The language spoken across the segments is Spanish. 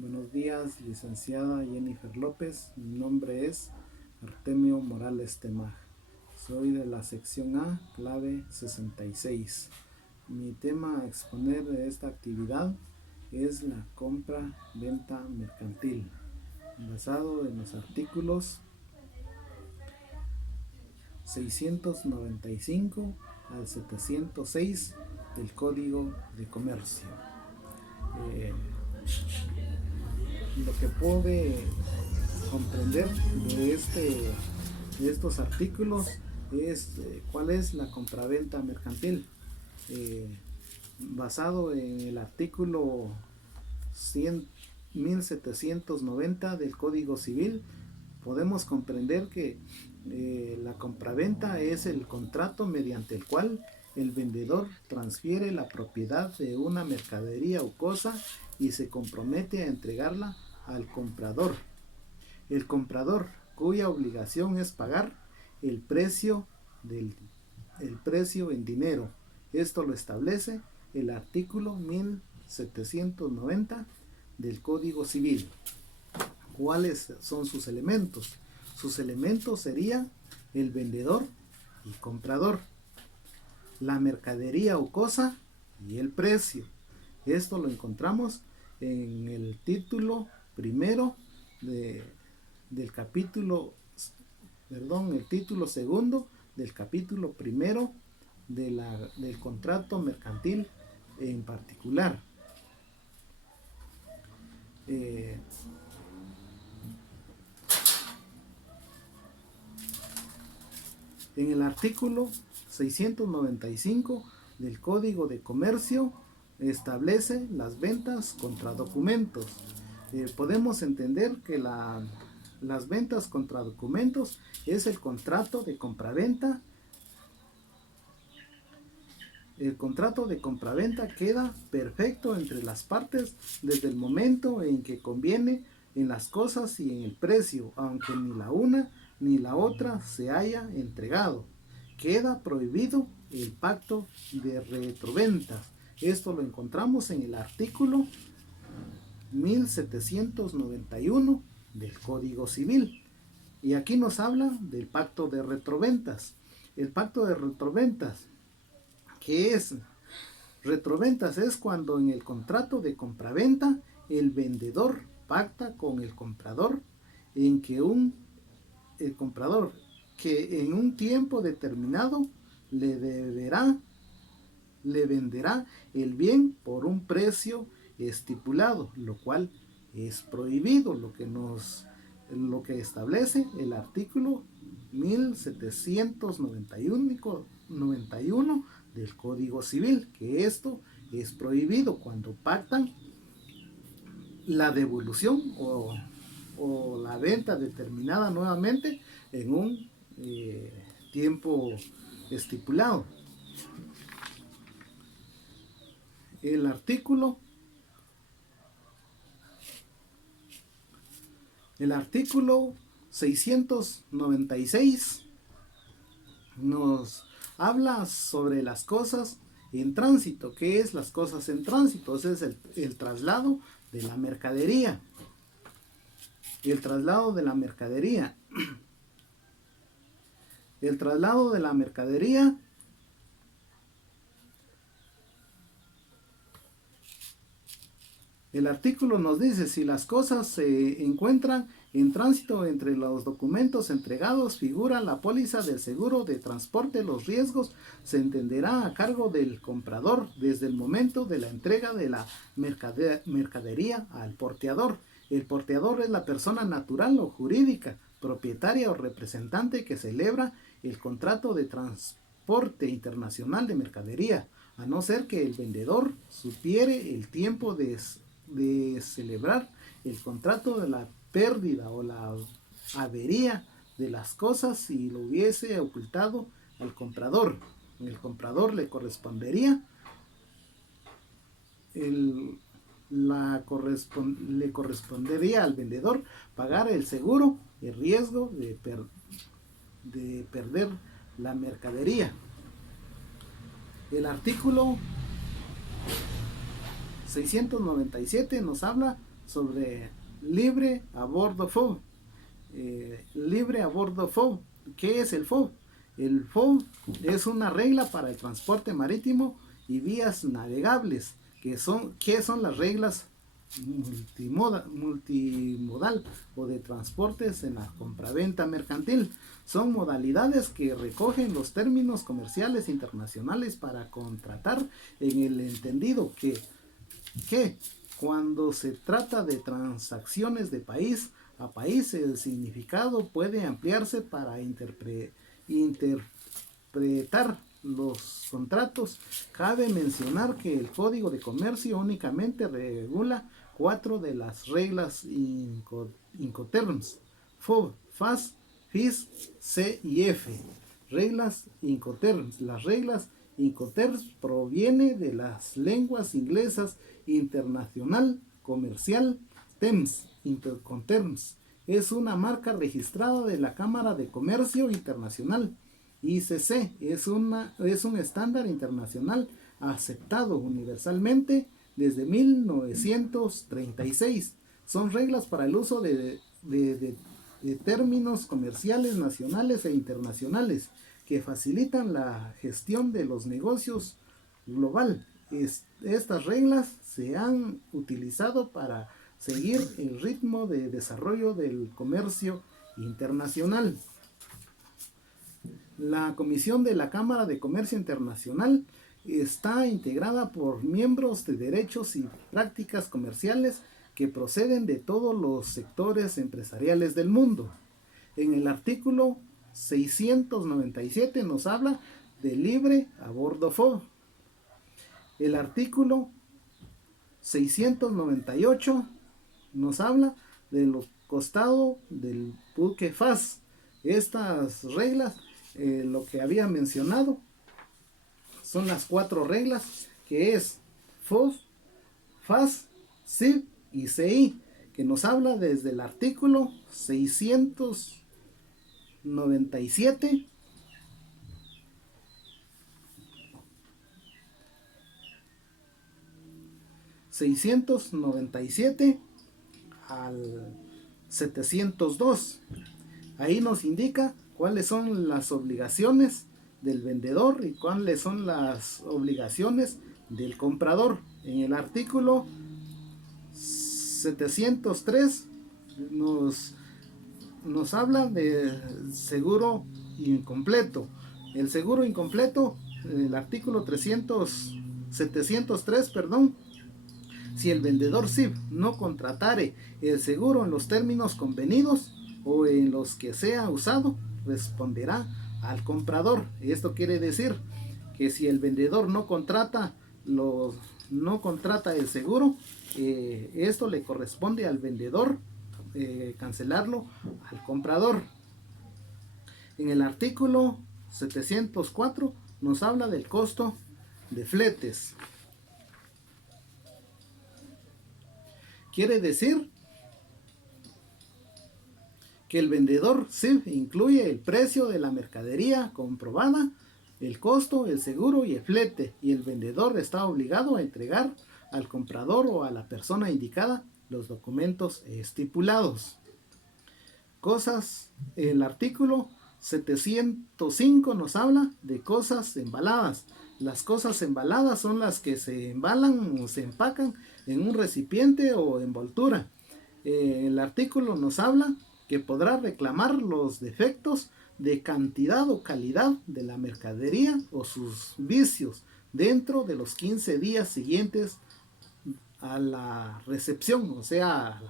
Buenos días, licenciada Jennifer López. Mi nombre es Artemio Morales Temaj. Soy de la sección A, clave 66. Mi tema a exponer de esta actividad es la compra-venta mercantil, basado en los artículos 695 al 706 del Código de Comercio. Lo que puede comprender de estos artículos es cuál es la compraventa mercantil. Basado en el artículo 1790 del Código Civil, podemos comprender que la compraventa es el contrato mediante el cual el vendedor transfiere la propiedad de una mercadería o cosa y se compromete a entregarla al comprador. El comprador, cuya obligación es pagar el precio en dinero. Esto lo establece el artículo 1790 del Código Civil. ¿Cuáles son sus elementos? Sus elementos serían el vendedor y comprador, la mercadería o cosa y el precio. Esto lo encontramos en el título primero del capítulo, el título segundo del capítulo primero del contrato mercantil en particular. En el artículo 695 del Código de Comercio establece las ventas contra documentos. Podemos entender que las ventas contra documentos es el contrato de compraventa. El contrato de compraventa queda perfecto entre las partes desde el momento en que conviene en las cosas y en el precio, aunque ni la una ni la otra se haya entregado. Queda prohibido el pacto de retroventas. Esto lo encontramos en el artículo 1791 del Código Civil. Y aquí nos habla del pacto de retroventas. El pacto de retroventas, ¿qué es? Retroventas es cuando en el contrato de compraventa el vendedor pacta con el comprador en que el comprador que en un tiempo determinado le venderá el bien por un precio estipulado, lo cual es prohibido, lo que establece el artículo 1791 del Código Civil, que esto es prohibido cuando pactan la devolución o la venta determinada nuevamente en un tiempo estipulado. El artículo 696 nos habla sobre las cosas en tránsito. ¿Qué es las cosas en tránsito? Ese es el traslado de la mercadería. El traslado de la mercadería. El traslado de la mercadería el artículo nos dice: si las cosas se encuentran en tránsito entre los documentos entregados, figura la póliza del seguro de transporte. Los riesgos se entenderá a cargo del comprador desde el momento de la entrega de la mercadería al porteador. El porteador es la persona natural o jurídica, propietaria o representante que celebra el contrato de transporte internacional de mercadería, a no ser que el vendedor supiere el tiempo de celebrar el contrato de la pérdida o la avería de las cosas si lo hubiese ocultado al comprador. El comprador le correspondería le correspondería al vendedor pagar el seguro, el riesgo de perder la mercadería. El artículo 697 nos habla sobre libre a bordo FOB. Libre a bordo FOB. ¿Qué es el FOB? El FOB es una regla para el transporte marítimo y vías navegables. ¿Qué son las reglas multimodal o de transportes en la compraventa mercantil? Son modalidades que recogen los términos comerciales internacionales para contratar, en el entendido que cuando se trata de transacciones de país a país, el significado puede ampliarse para interpretar los contratos. Cabe mencionar que el Código de Comercio únicamente regula 4 de las reglas Incoterms: FOB, FAS, FIS, C y F. Reglas Incoterms. Las reglas Incoterms provienen de las lenguas inglesas internacional, comercial, TEMS, Incoterms. Es una marca registrada de la Cámara de Comercio Internacional. ICC es un estándar internacional aceptado universalmente desde 1936. Son reglas para el uso de términos comerciales nacionales e internacionales que facilitan la gestión de los negocios global. Estas reglas se han utilizado para seguir el ritmo de desarrollo del comercio internacional. La Comisión de la Cámara de Comercio Internacional está integrada por miembros de derechos y prácticas comerciales que proceden de todos los sectores empresariales del mundo. En el artículo 697 nos habla de libre a bordo FOB. El artículo 698 nos habla de los costados del buque FAS. Estas reglas, lo que había mencionado, son las 4 reglas, que es FOB, FAS, CIB y CI, que nos habla desde el artículo 697 al 702. Ahí nos indica cuáles son las obligaciones del vendedor y cuáles son las obligaciones del comprador. En el artículo 703 nos habla de seguro incompleto. El seguro incompleto, el artículo 703, si el vendedor CIB no contratare el seguro en los términos convenidos o en los que sea usado, responderá al comprador. Esto quiere decir que si el vendedor no contrata el seguro, esto le corresponde al vendedor cancelarlo al comprador. En el artículo 704 nos habla del costo de fletes. Quiere decir que el vendedor CIB incluye el precio de la mercadería comprobada, el costo, el seguro y el flete, y el vendedor está obligado a entregar al comprador o a la persona indicada los documentos estipulados. El artículo 705 nos habla de cosas embaladas. Las cosas embaladas son las que se embalan o se empacan en un recipiente o envoltura. El artículo nos habla que podrá reclamar los defectos de cantidad o calidad de la mercadería o sus vicios dentro de los 15 días siguientes a la recepción, o sea,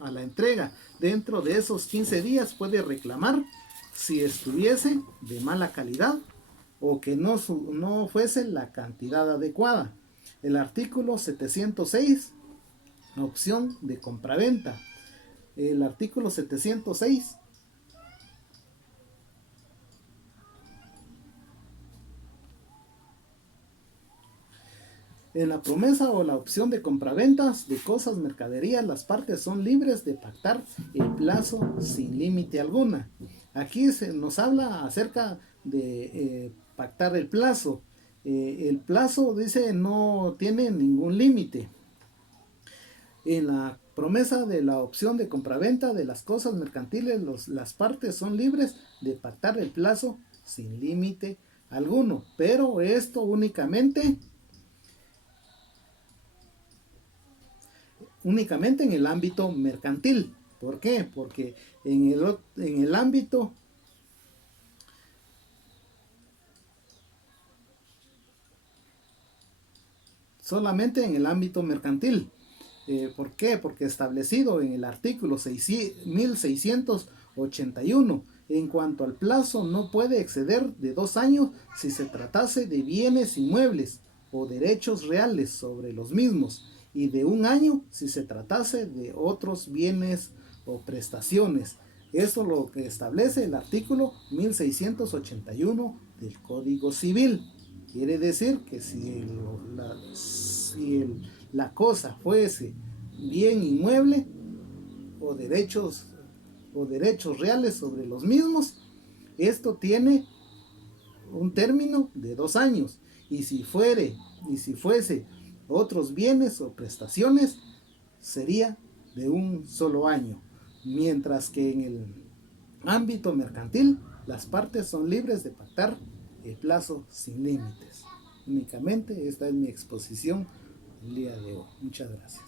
a la entrega. Dentro de esos 15 días puede reclamar si estuviese de mala calidad o que no fuese la cantidad adecuada. El artículo 706, opción de compraventa. El artículo 706 en la promesa o la opción de compraventas de cosas, mercaderías, las partes son libres de pactar el plazo sin límite alguna. Aquí se nos habla acerca de pactar el plazo. El plazo, dice, no tiene ningún límite. En la Promesa de la opción de compraventa de las cosas mercantiles. Las partes son libres de pactar el plazo sin límite alguno, pero esto únicamente en el ámbito mercantil. ¿Por qué? Porque en el ámbito solamente en el ámbito mercantil. ¿Por qué? Porque establecido en el artículo 1681, en cuanto al plazo no puede exceder de 2 años si se tratase de bienes inmuebles o derechos reales sobre los mismos, y de 1 año si se tratase de otros bienes o prestaciones. Esto es lo que establece el artículo 1681 del Código Civil. Quiere decir que la cosa fuese bien inmueble o derechos reales sobre los mismos, esto tiene un término de 2 años. Y si fuese otros bienes o prestaciones, sería de un solo año. Mientras que en el ámbito mercantil, las partes son libres de pactar el plazo sin límites. Únicamente esta es mi exposición el día de hoy. Muchas gracias.